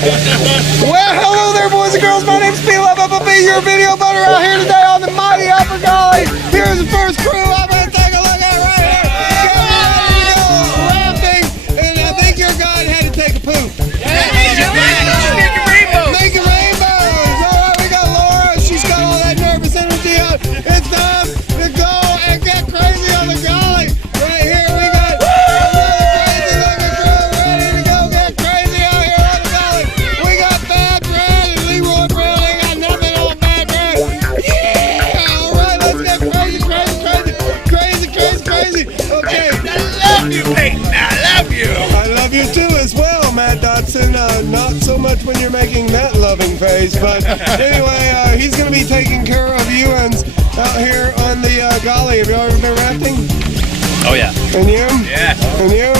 Well, hello there, boys and girls. My name's P-Love. I'm gonna be your video butter out here today on the mighty Upper Gully. Here's the first crew I'm gonna take a look at right here. Rafting, and I think your guide had to take a poop. Making rainbows. All right, we got Laura. She's got all that nervous energy out. It's time to go and get crazy on the gully. Right here we got another crazy looking crew ready to go get crazy out here on the gully. We got Bad Brad and Leroy Brown. They got nothing on Bad Brad. Yeah! All right, let's get crazy. Okay. I love you, Peyton. I love you. I love you too as well, Matt Dotson. Not so much when you're making that loving face, but anyway, he's going to be taking care of you and out here on the gully. Have you ever been rafting? Oh, yeah. And you? Yeah. And you?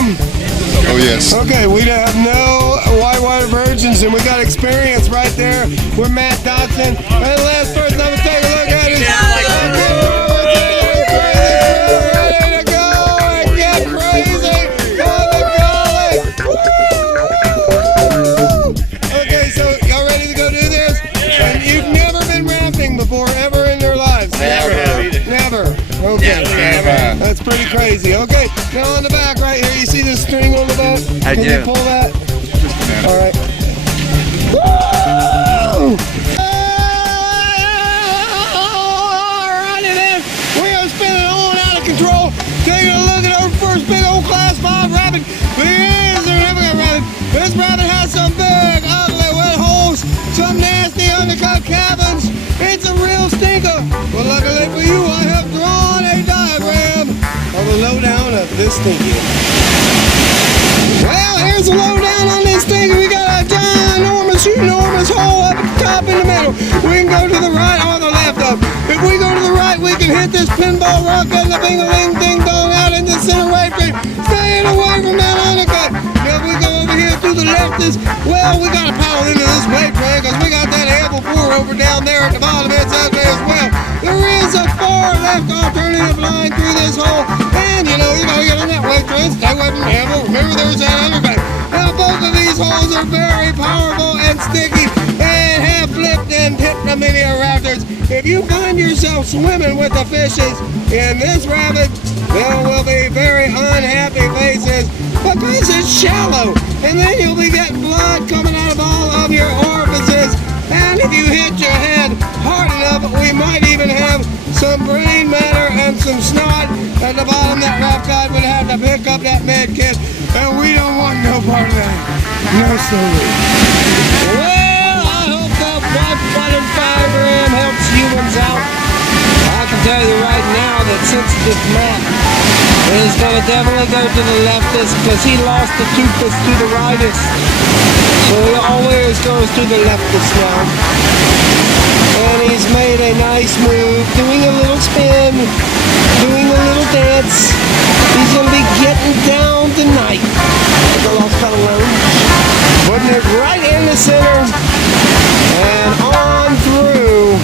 Oh, yes. Okay, we have no whitewater virgins, and we got experience right there with Matt Dotson. And the last person I'm going to take a look at is... ready to go and get crazy on the gully. Woo! Okay, so y'all ready to go do this? And you've never been rafting before, ever in your lives? Never. Okay. Never. That's pretty crazy. Okay, now on the back right here, you see this string on the back? Can you pull that? All right. Woo! Alrighty then, we are spinning on out of control. Taking a look at our first big old class 5 rabbit. These are never got rabbit. This rabbit has some big, ugly, wet holes, some nasty undercut cabins. It's a real stinker. But luckily for you, I have drawn a diagram of the lowdown of this stinky. Well, here's the lowdown on this thing. We got a ginormous, enormous hole up at the top in the middle. We can go to the right or the left of. If we go to the right, we can hit this pinball rock and the bing-a-ling-ding-dong out in the center right frame, staying away from that undercut. Now, if we go over here to the left, well, we got to power into this weight train because we got that ample pour over down there at the bottom. It's ugly as well. There is a far left alternative line through this hole, and you know, you got to get on that weight train, stay away from the ample. Remember, there's that undercut. Now, both of these holes are very powerful and sticky and have flipped and tipped the many rafters. If you find yourself swimming with the fishes in this rabbit, there will be very unhappy faces because it's shallow, and then you'll be getting blood coming out of all of your orifices. And if you hit your head hard enough, we might even have some brain matter and some snot at the bottom. That raft guide would have to pick up that med kit, and we don't want no part of that. No, sir. Well, I hope that 1.5 gram helps humans out. I can tell you right now that since this map is going to definitely go to the leftist because he lost the toothpaste to the rightist. So he always goes to the leftist now. And he's made a nice move, doing a little spin, doing a little dance. He's going to be getting down tonight. Like a lost fellow alone. Putting it right in the center and on through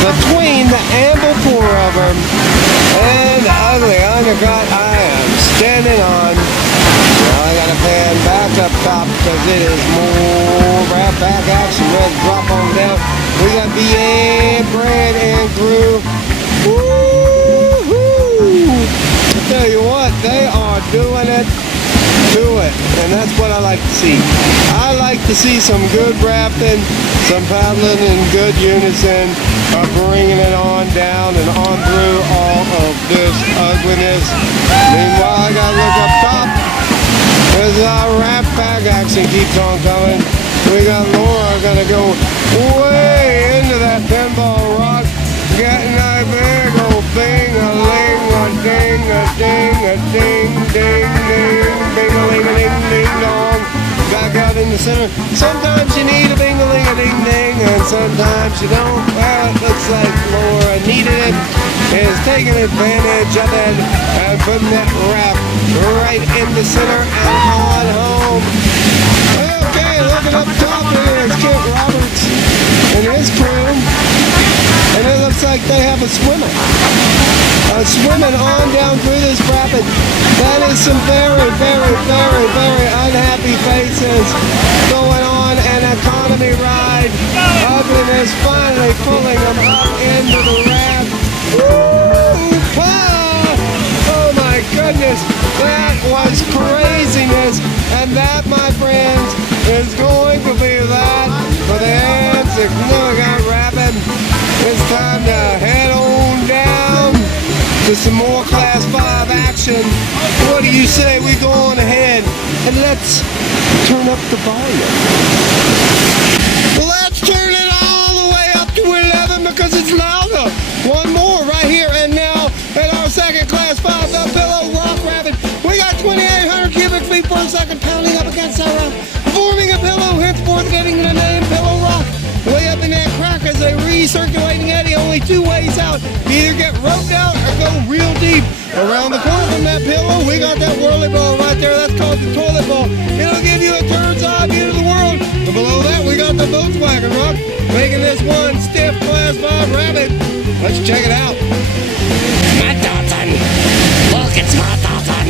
between the ample pour over and the ugly undercut I am standing on. Now I gotta pan back up top because it is more wrap back action. Let's drop on down. We got BA, Brad, and crew. Woo-hoo! I tell you what, they are doing it to it, and that's what I like to see. I like to see some good rafting, some paddling in good unison, bringing it on down and on through all of this ugliness. Meanwhile, I gotta look up top as our raft bag action keeps on coming. We got Laura gonna go way into that pinball rock, getting a big old bing-a-ling, a ding, a ding, a ding, ding, ding, bing-a-ling-a-ding-ding-dong. Back out in the center. Sometimes you need a bing-a-ling-a-ding-ding, and sometimes you don't. Well, it looks like Laura needed it, is taking advantage of it, and putting that raft right in the center and on home. Okay, looking up top here is Kent Roberts and his crew. And it looks like they have a swimmer. Swimming on down through this rapid. That is some very, very, very, very unhappy faces going on bunny ride. Ugliness finally pulling them up into the raft. Woo! Wow! Oh my goodness, that was craziness. And that, my friends, is going to be that for the ants that never got rapid. It's time to head on down to some more Class 5 action. What do you say we go on ahead and let's turn up the volume? Let's turn it all the way up to 11 because it's louder. One more right here and now in our second Class 5, the Pillow Rock Rapid. We got 2,800 cubic feet per second pounding up against our rock, forming a pillow, henceforth getting the name Pillow Rock. Way up in that crack as a recirculating eddy, only two ways out. You either get roped out or go real deep. Around the corner from that pillow, we got that whirly ball right there. That's called the toilet ball. It'll give you a bird's eye view of the world. And below that, we got the Volkswagen Rock, making this one stiff Class 5 Rapid. Let's check it out. Matt Dawson! Look, it's Matt Dawson!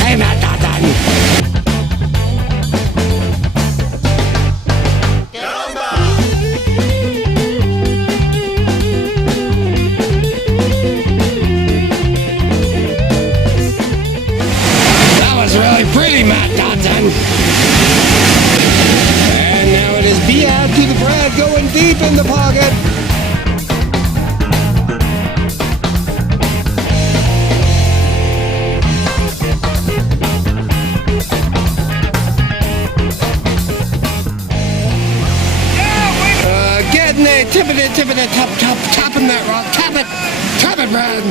Hey, Matt Dawson! Really pretty, Matt Dawson. And now it is B.I. to the Brad going deep in the pocket. Getting there, tipping it, topping that rock. Tap it, Brad.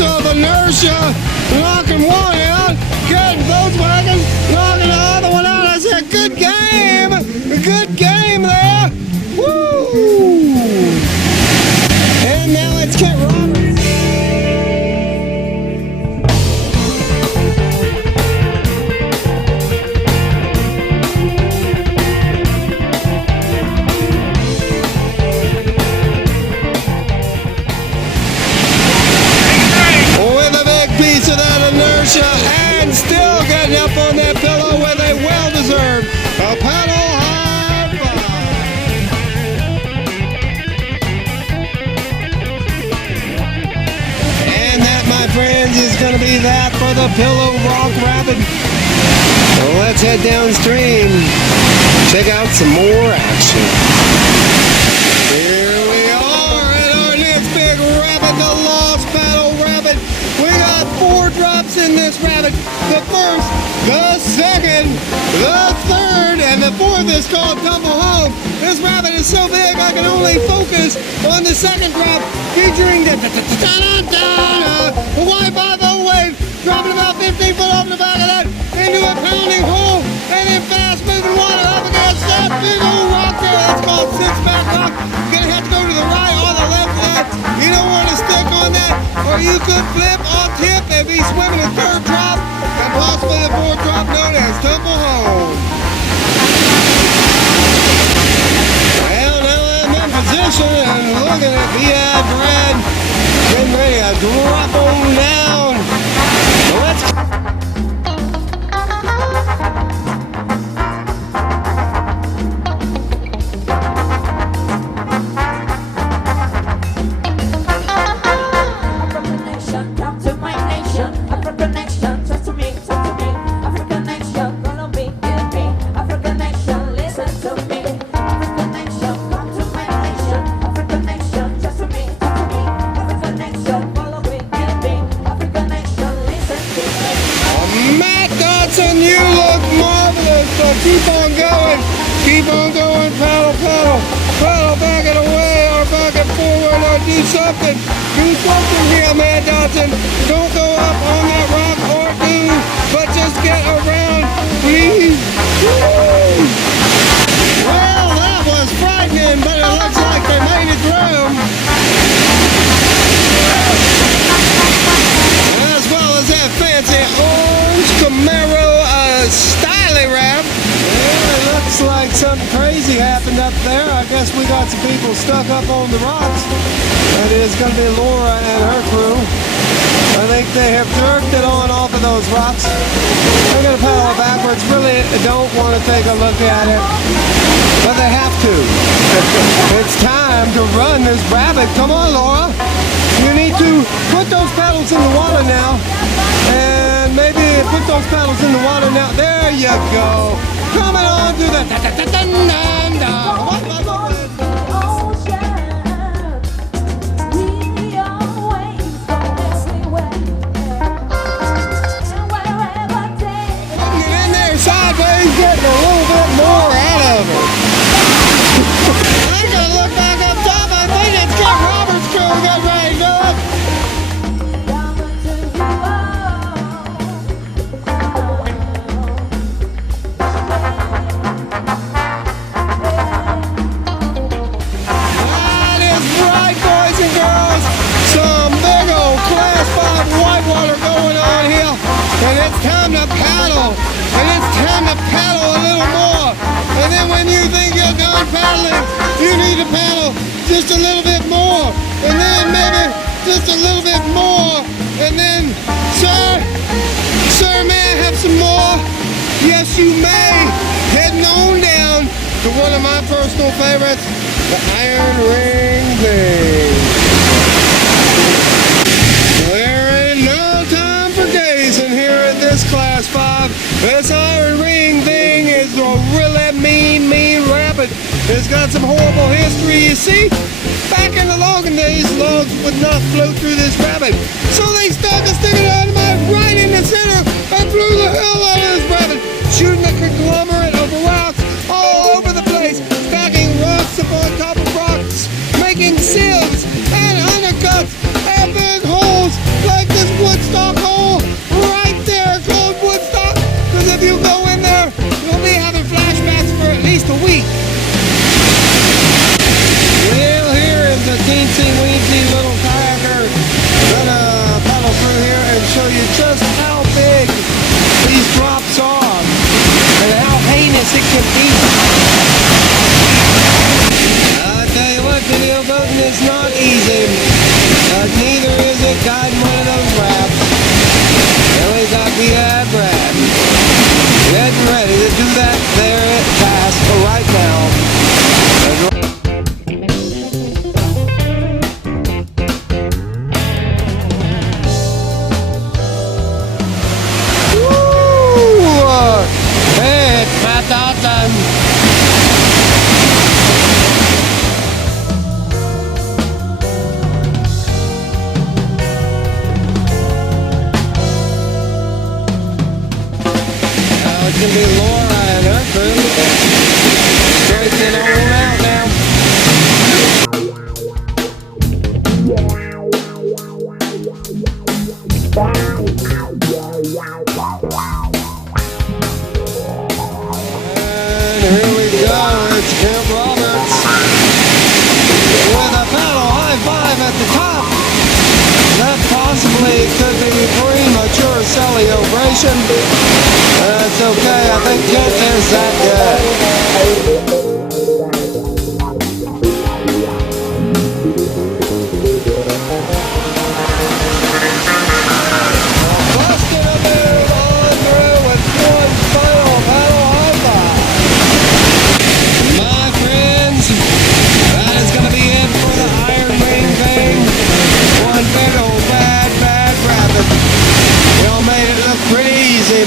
Of inertia, knocking one out, getting Volkswagen, knocking the other one out. I said, good game there. Woo! And now it's Kent Roberts. And still getting up on that pillow with a well-deserved paddle high five. And that, my friends, is going to be that for the Pillow Rock Rapid. Well, let's head downstream, check out some more action. Here we are at our next big rapid, the Lost Paddle Rapid. We got 4 drops in this rapid. The first, the second, the third, and the fourth is called Tumble Home. This rapid is so big I can only focus on the second drop, featuring the Hawaii 5-0 wave, dropping about 15 foot off the back of that into a pounding hole, and then fast moving water up against that big old rock there. That's called Six-Pack Rock. You're gonna have to go to the right or the left of that. You don't want to stick on that, or you could flip or tip and be swimming a third drop, and possibly the fourth drop known as Tumble Home. Well, now I'm in position and looking at B.I. Brad, getting ready to drop on down. Let's keep on going, paddle back and away or back and forward or do something here, man Dawson. Don't go up on that rock or do, but just get around, please. Woo! Well, that was frightening, but it looks like they made it through. there. I guess we got some people stuck up on the rocks. And it's going to be Laura and her crew. I think they have jerked it on off of those rocks. They're going to paddle backwards. Really don't want to take a look at it, but they have to. It's time to run this rabbit. Come on, Laura. You need to put those paddles in the water now. And maybe put those paddles in the water now. There you go. Coming on to the sideways, getting a little bit more out of it. I'm gonna look back up top. I think it's Kent Roberts' crew. We got ready to go up. That is right, boys and girls. Some big old Class 5 whitewater going on here, and it's time to paddle. And it's time to paddle a little more. And then when you think you're done paddling, you need to paddle just a little bit more. And then maybe just a little bit more. And then, sir, may I have some more? Yes, you may. Heading on down to one of my personal favorites, the Iron Ring thing. There ain't no time for gazing here at this Class 5. This Iron Ring thing is a really mean rabbit. It's got some horrible history, you see. Back in the logging days, logs would not float through this rabbit. So they stuck a stick of dynamite right in the center and blew the hell out of this rabbit, shooting a conglomerate of rocks all over the place, stacking rocks upon top of rocks, making sieves and undercuts and big holes like this Woodstock hole right there called Woodstock. Because if you go in there, you'll be having flashbacks for at least a week. Well, here is a teensy-weensy little kayaker gonna paddle through here and show you just how big these drops are and how heinous it can be. I tell you what, video boating is not easy. Neither is it guiding one of those rafts. Really got the grab. Getting ready to do that there task for right now. Hey, it's Matt Dawson. It's gonna be Laura and her crew. Straighten it all out now. And here we go. It's Kent Roberts with a paddle high five at the top. That possibly could be premature celebration. That's okay, I think Kent is that good. Busted a move on through with one final paddle high five. My friends, that is going to be it for the Iron Ring thing. One big old bad rabbit. We all made it look pretty easy.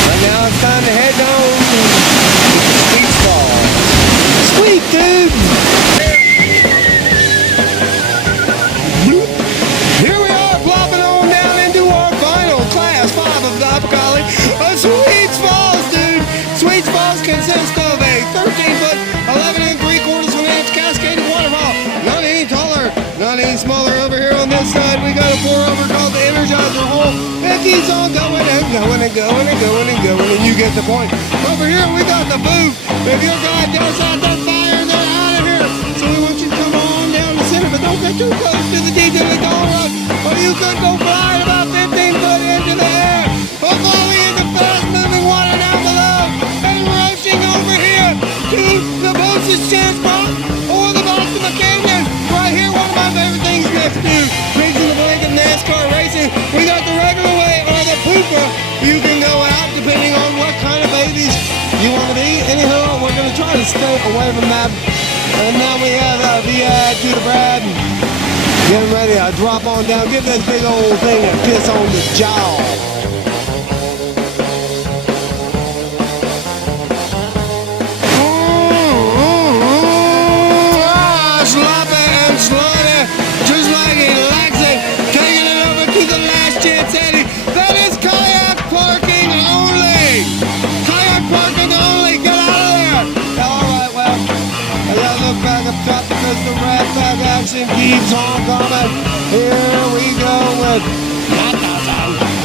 But now it's time to head down to Sweet Falls. Sweet, dude! Here we are, plopping on down into our final Class 5 of the UPPERGAULLEY of Sweet Falls, dude! Sweet Falls consists of a 13-foot, 11 3/4 cascading waterfall. Not any taller, not any smaller. Over here on this side, we got a pour-over called the Energizer Hole. It keeps on going and going and going and going and going, and you get the point. Over here, we got the booth. If your guy does out the fire, they're out of here. So we want you to come on down the center, but don't get too close to the DJ Gone Run, or you could go flying about 15 foot into the air. Hopefully, in the fast-moving water down below, and rushing over here to the boats' you want to be. Anyhow, we're going to try to stay away from that. And now we have VI to the Brad. Getting ready to drop on down. Give this big old thing a kiss on the jaw. Sloppy and slowly, just like he likes it. Taking it over to the last chance Eddie. That is kayak parking only. Kayak parking only. Get out of there. Alright, well, I gotta look back up top because the rat pack action keeps on coming. Here we go with Matt Dawson.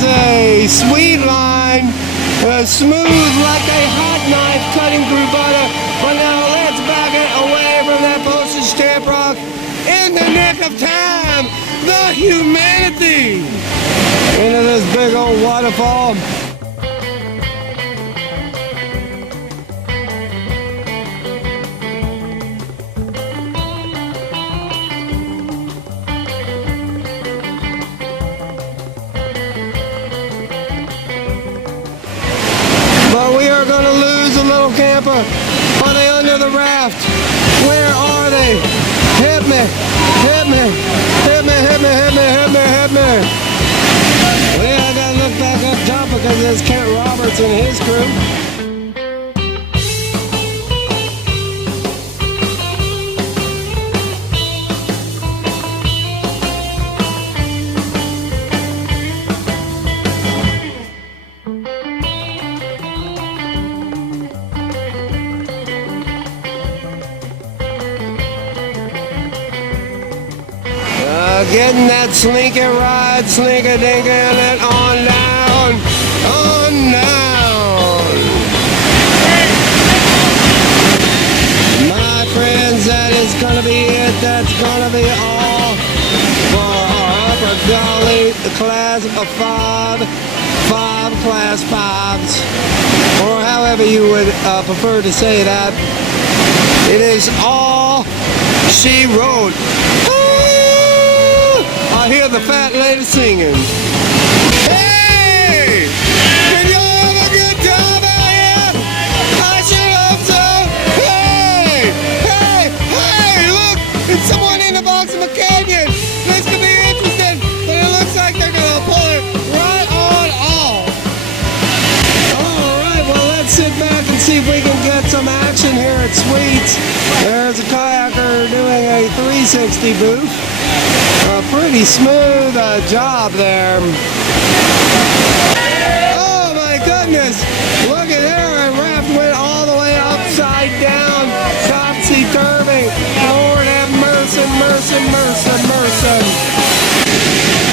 A sweet line, smooth like a hot knife cutting through butter. But now let's back it away from that postage stamp rock. In the nick of time, the humanity into this big old waterfall. But we are going to lose a little camper. Are they under the raft? Where are they? Hit me, hit me, hit me, hit me, hit me, hit me, hit me. Well, I got to look back up top because there's Kent Roberts and his crew. Getting that slinky ride, slinky-dinking it on down, on down. My friends, that is gonna be it. That's gonna be all for our upper gully, the class of five class fives, or however you would prefer to say that. It is all she wrote. I hear the fat lady singing. Hey! Can you have a good time out here? I sure hope so. Hey! Hey! Hey! Look! It's someone in the bottom of a canyon. This could be interesting, but it looks like they're gonna pull it right on off. Alright, well let's sit back and see if we can get some action here at Sweets. There's a kayaker doing a 360 booth. A pretty smooth job there. Oh my goodness! Look at there, and raft went all the way upside down, topsy-turvy. Lord have mercy, mercy, mercy, mercy.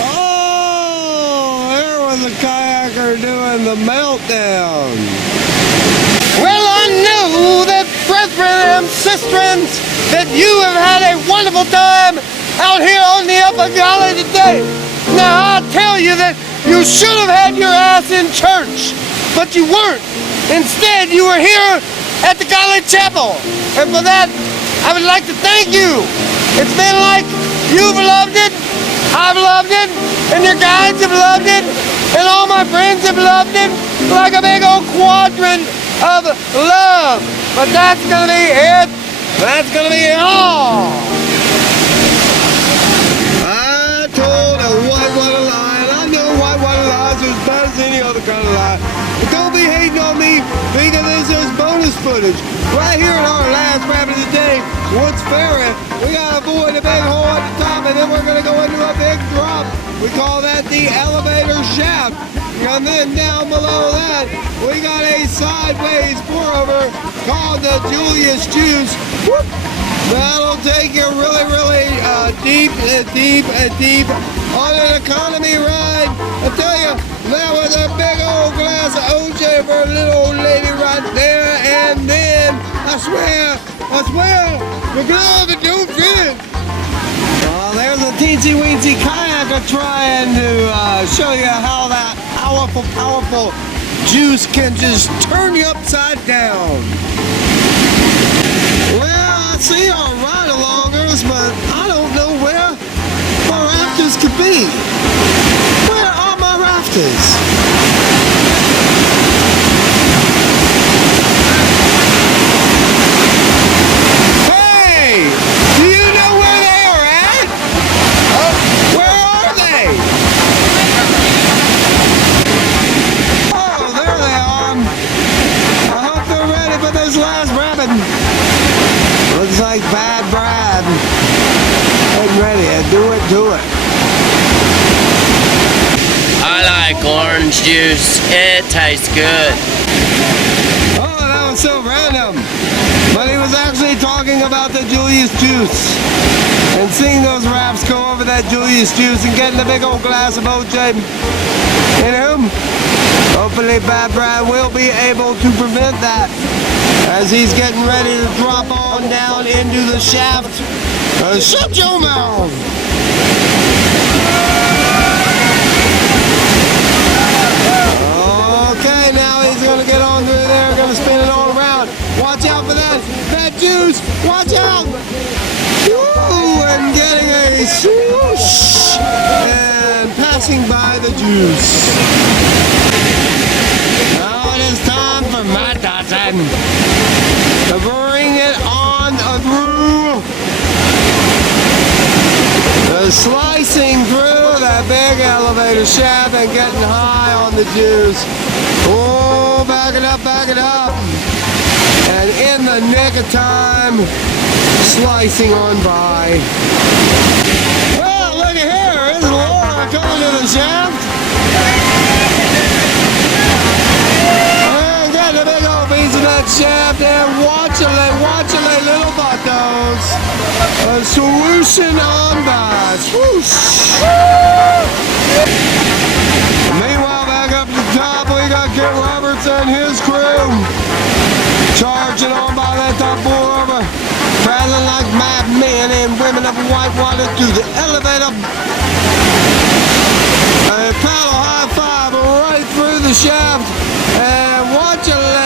Oh, there was a kayaker doing the meltdown. Well, I know that, brethren and sistrins, that you have had a wonderful time out here on the Upper Gully today. Now, I'll tell you that you should have had your ass in church, but you weren't. Instead, you were here at the Gully Chapel. And for that, I would like to thank you. It's been like you've loved it, I've loved it, and your guides have loved it, and all my friends have loved it, like a big old quadrant of love. But that's gonna be it. That's gonna be it all. Any other kind of lie. But don't be hating on me because this is bonus footage. Right here in our last rap of the day, Woods Ferry, we got a boy in a big hole at the top, and then we're going to go into a big drop. We call that the elevator shaft. And then down below that, we got a sideways pour-over called the Julius Juice. Whoop. That'll take you really, really deep on an economy ride. I tell you, that was a big old glass of OJ for a little old lady right there. And then, I swear, the glove that don't fit. Well, there's a teensy-weensy kayaker trying to show you how that powerful juice can just turn you upside down. Well, I see y'all right along. this could be. Where are my rafters? Hey! Do you know where they are at? Where are they? Oh, there they are. I hope they're ready for this last rabbit. Looks like Bad Brad. Getting ready. Do it. I like orange juice. It tastes good. Oh, that was so random. But he was actually talking about the Julius juice. And seeing those raps go over that Julius juice and getting a big old glass of OJ. You know? Hopefully Bad Brad will be able to prevent that as he's getting ready to drop on down into the shaft. Shut your mouth! Okay, now he's going to get on through there, going to spin it all around. Watch out for that juice! Watch out! Woo! And getting a swoosh! And passing by the juice. Now it is time for Matt Dotson to bring it on through. Slicing through that big elevator shaft and getting high on the juice. Oh, back it up. And in the nick of time, slicing on by. Well, look at here. Here's Laura coming to the shaft. And getting a big old piece of that shaft and watch it, little buttons. A solution on by. Swoosh. Meanwhile, back up to the top, we got Kit Roberts and his crew. Charging on by that top over. Traveling like mad men and women of white water to the elevator. A paddle high five right through the shaft. And watch a lay.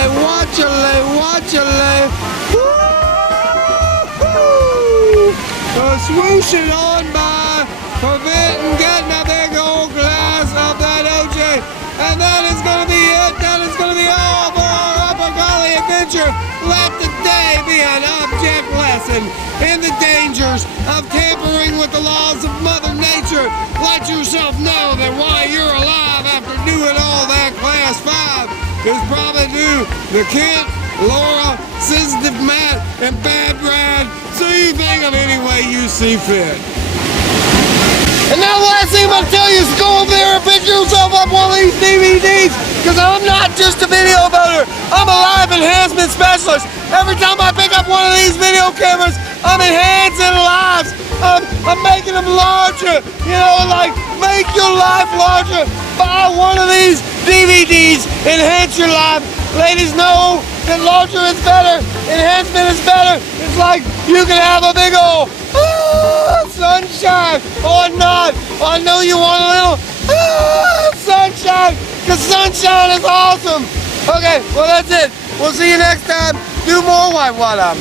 Swooshing on by, preventing getting a big old glass of that OJ. And that is going to be it. That is going to be all for our UPPERGAULLEY adventure. Let the day be an object lesson in the dangers of tampering with the laws of Mother Nature. Let yourself know that while you're alive after doing all that class 5 is probably due to Kent, Laura, Sensitive Matt, and Bad Brad. So you think of any way you see fit. And now the last thing I'm going to tell you is go over there and pick yourself up one of these DVDs, because I'm not just a video builder, I'm a live enhancement specialist. Every time I pick up one of these video cameras, I'm enhancing lives. I'm making them larger, you know, like make your life larger. Buy one of these DVDs, enhance your life. Ladies know that larger is better, enhancement is better. It's like you can have a big old sunshine or not. I know you want a little sunshine, because sunshine is awesome. Okay, well that's it. We'll see you next time. Do more white water.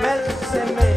Mel se me